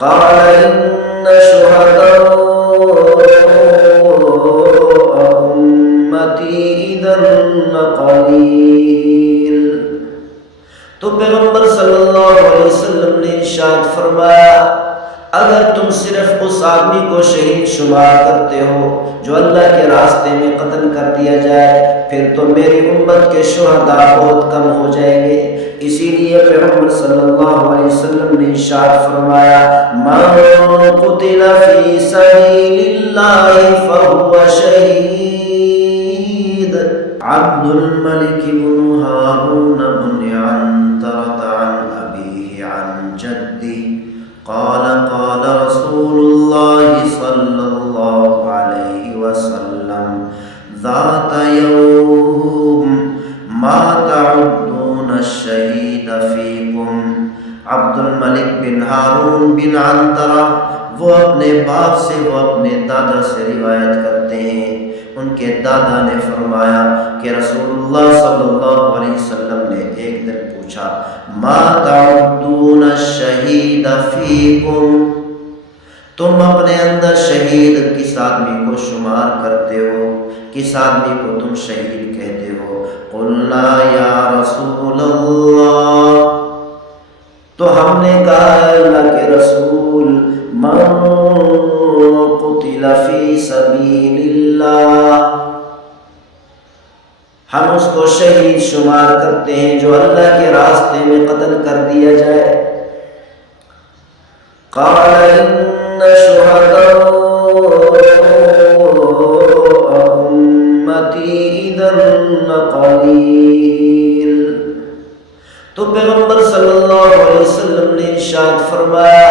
قال إن شهداء أمتي إذا لقليل۔ تو پیغمبر صلی اللہ علیہ وسلم نے ارشاد فرمایا اگر تم صرف اس آدمی کو شہید شمار کرتے ہو جو اللہ کے راستے میں قتل کر دیا جائے پھر تو میری امت کے شہداء بہت کم ہو جائیں گے۔ اسی لیے پیغمبر صلی اللہ علیہ وسلم نے ارشاد فرمایا من قتل فی سبیل اللہ فہو شہید۔ عبد الملک بن ہارون بن عنترة عن أبيه عن جده قال قال رسول الله صلى الله عليه وسلم ذات يوم ما تعدون الشهيد فيكم۔ عبد الملک بن ہارون بن عنترہ وہ اپنے باپ سے وہ اپنے دادا سے روایت کرتے ہیں، ان کے دادا نے فرمایا کہ رسول اللہ صلی اللہ علیہ وسلم نے ایک دن پوچھا ما تعدون الشہید فیکم، تم اپنے اندر شہید کس آدمی کو شمار کرتے ہو، کس آدمی کو تم شہید کہتے ہو؟ قلنا یا رسول اللہ، تو ہم نے کہا اللہ کے رسول من قتل فی سبیل اللہ، ہم اس کو شہید شمار کرتے ہیں جو اللہ کے راستے میں قتل کر دیا جائے۔ قال ان شهداء امتی اذا لقلیل۔ تو پیغمبر صلی اللہ علیہ وسلم نے ارشاد فرمایا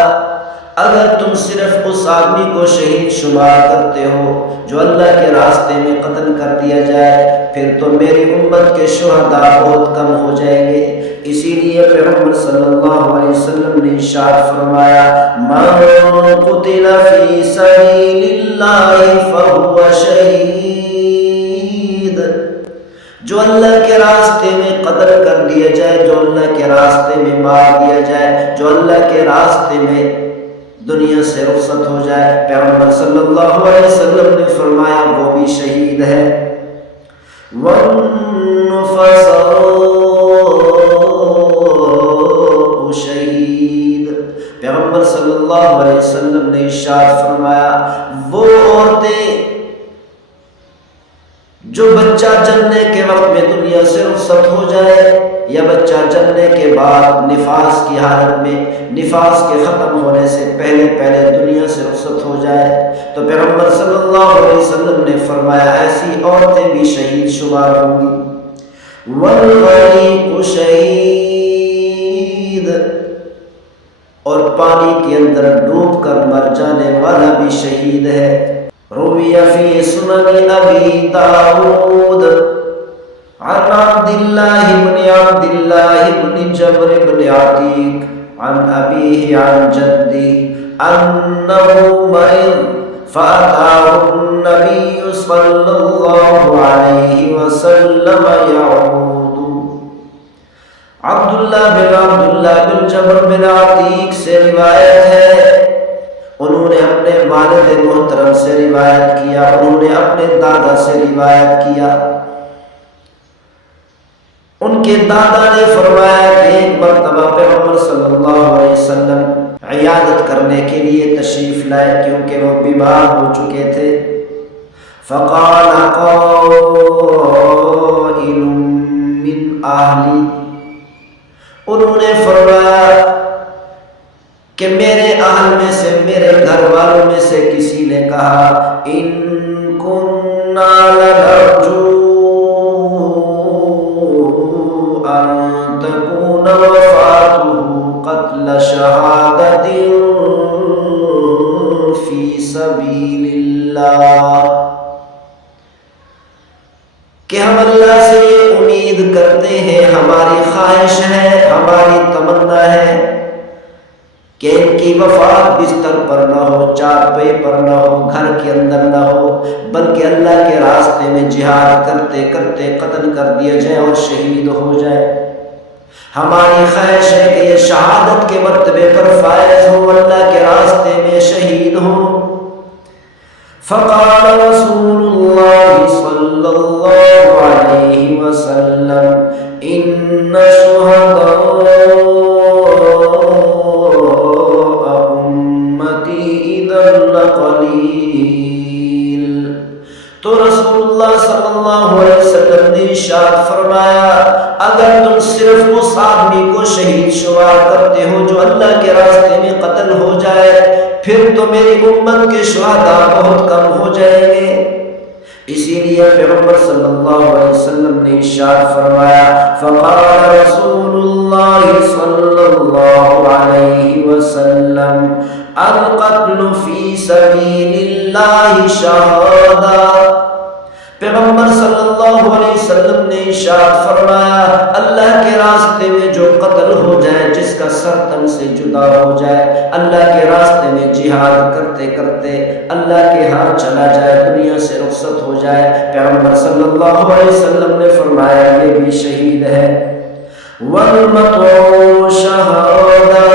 اگر تم صرف اس آدمی کو شہید شمار کرتے ہو جو اللہ کے راستے میں قتل کر دیا جائے پھر تو میری امت کے شہداء بہت کم ہو جائیں گے۔ اسی لیے پیغمبر صلی اللہ علیہ وسلم نے ارشاد فرمایا من قتل فی سبیل اللہ فہو شہید، جو اللہ کے راستے میں قتل کر دیا جائے، جو اللہ کے راستے میں مار دیا جائے، جو اللہ کے راستے میں دنیا سے رخصت ہو جائے، پیغمبر صلی اللہ علیہ وسلم نے فرمایا وہ بھی شہید ہے۔ وَالنُّفَسَاءُ شہید، پیغمبر صلی اللہ علیہ وسلم نے ارشاد فرمایا وہ عورتیں جو بچہ جننے کے وقت میں دنیا سے رخصت ہو جائے یا بچہ جننے کے بعد نفاس کی حالت میں نفاس کے ختم ہونے سے پہلے دنیا سے رخصت ہو جائے تو پیغمبر صلی اللہ علیہ وسلم نے فرمایا ایسی عورتیں بھی شہید شمار ہوں گی۔ والغریق شہید، اور پانی کے اندر ڈوب کر مر جانے والا بھی شہید ہے۔ روی فی سنن ابی داؤد عن عبد الله بن جبر بن عتیق عن ابیہ عن جدہ انه مرض فأتاه النبي صلی اللہ علیہ وسلم يعود۔ عبداللہ بن جبر بن عتیق سے روایت ہے، انہوں نے اپنے والد محترم سے روایت کیا، انہوں نے اپنے دادا سے روایت کیا۔ ان کے دادا نے فرمایا کہ ایک مرتبہ پیغمبر صلی اللہ علیہ وسلم عیادت کرنے کے لیے تشریف لائے کیونکہ وہ بیمار ہو چکے تھے۔ فقال قائل من اہلی، انہوں نے فرمایا کہ میرے اہل میں سے، میرے گھر والوں میں سے کسی نے کہا ان کننا لنرجو ان تکون وفاتہ قتل شہادت فی سبیل اللہ، کہ ہم اللہ سے یہ امید کرتے ہیں، ہماری خواہش ہے، ہماری تمنا ہے کہ ان کی وفات بستر پر نہ ہو، چارپائی پر نہ ہو، گھر کے اندر نہ ہو، بلکہ اللہ کے راستے میں جہاد کرتے کرتے قتل کر دیا جائے اور شہید ہو جائے۔ ہماری خواہش ہے کہ یہ شہادت کے مرتبے پر فائز ہو، اللہ کے راستے میں شہید ہو۔ فقال رسول اللہ صلی اللہ علیہ وسلم ان شہداء امتی اذا لقلیل۔ تو رسول اللہ صلی اللہ علیہ وسلم نے ارشاد فرمایا اگر تم صرف اس آدمی کو شہید شمار کرتے ہو جو اللہ کے راستے میں قتل ہو جائے، پھر تو میری امت کے شہداء بہت کم ہو جائیں گے۔ اسی لیے پیغمبر صلی اللہ علیہ وسلم نے ارشاد فرمایا فقال رسول اللہ صلی اللہ علیہ وسلم القتل فی سبیل اللہ شہادہ۔ پیغمبر صلی اللہ علیہ وسلم نے ارشاد فرمایا اللہ کے راستے میں جو قتل ہو جائے، جس کا سر تن سے جدا ہو جائے، اللہ کے راستے میں جہاد کرتے کرتے اللہ کے ہاں چلا جائے، دنیا سے رخصت ہو جائے، پیغمبر صلی اللہ علیہ وسلم نے فرمایا یہ بھی شہید ہے۔ والمطعون شہادہ،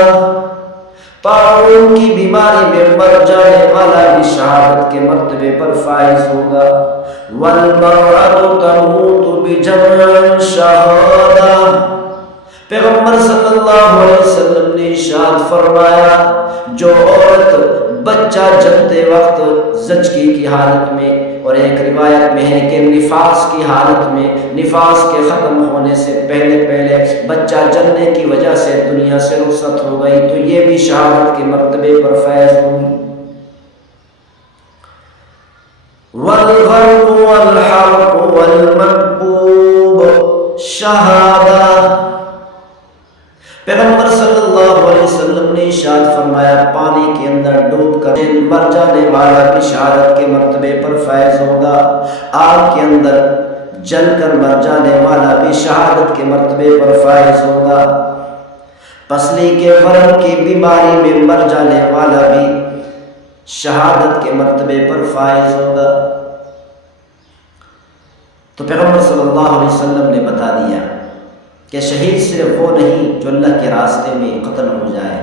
طاعون کی بیماری میں مر جانے والا بھی شہادت کے مرتبے پر فائز ہوگا۔ والمرأة تموت بجمع شہادہ، پیغمبر صلی اللہ علیہ وسلم نے ارشاد فرمایا جو عورت بچہ جنتے وقت زچگی کی حالت میں، اور ایک روایت میں ہے کہ نفاس کی حالت میں، نفاس کے ختم ہونے سے پہلے بچہ جننے کی وجہ سے دنیا سے رخصت ہو گئی، تو یہ بھی شہادت کے مرتبے پر فائز ہوگی۔ والغرق والحرق والمکبوب شہادہ، پیغمبر صلی اللہ علیہ وسلم نے ارشاد فرمایا پانی کے اندر ڈوب کر مر جانے والا بھی شہادت کے مرتبے پر فائز ہوگا، آگ کے اندر جل کر مر جانے والا بھی شہادت کے مرتبے پر فائز ہوگا، پسلی کے ورم کی بیماری میں مر جانے والا بھی شہادت کے مرتبے پر فائز ہوگا۔ تو پیغمبر صلی اللہ علیہ وسلم نے بتا دیا کہ شہید صرف وہ نہیں جو اللہ کے راستے میں قتل ہو جائے،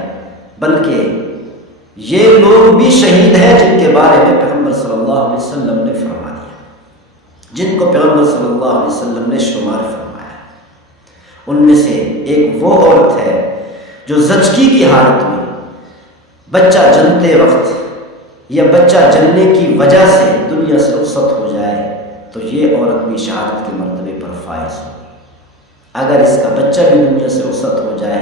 بلکہ یہ لوگ بھی شہید ہیں جن کے بارے میں پیغمبر صلی اللہ علیہ وسلم نے فرما دیا، جن کو پیغمبر صلی اللہ علیہ وسلم نے شمار فرمایا۔ ان میں سے ایک وہ عورت ہے جو زچگی کی حالت میں بچہ جنتے وقت یا بچہ جننے کی وجہ سے دنیا سے رخصت ہو جائے، تو یہ عورت بھی شہادت کے مرتبے پر فائز ہوگی۔ اگر اس کا بچہ بھی دنیا سے رخصت ہو جائے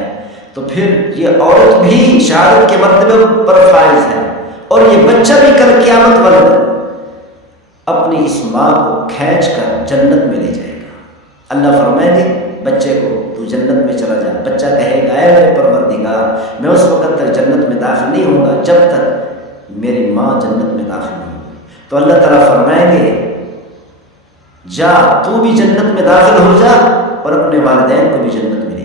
تو پھر یہ عورت بھی شہادت کے مرتبے پر فائز ہے، اور یہ بچہ بھی کل قیامت والے دن اپنی اس ماں کو کھینچ کر جنت میں لے جائے گا۔ اللہ فرمائیں گے بچے کو تو جنت میں چلا جا، بچہ کہے گا اے میرے پروردگار میں اس وقت تک جنت میں داخل نہیں ہوں گا جب تک میری ماں جنت میں داخل نہیں ہوگی۔ تو اللہ تعالیٰ فرمائیں گے جا تو بھی جنت میں داخل ہو جا اور اپنے والدین کو بھی جنت میں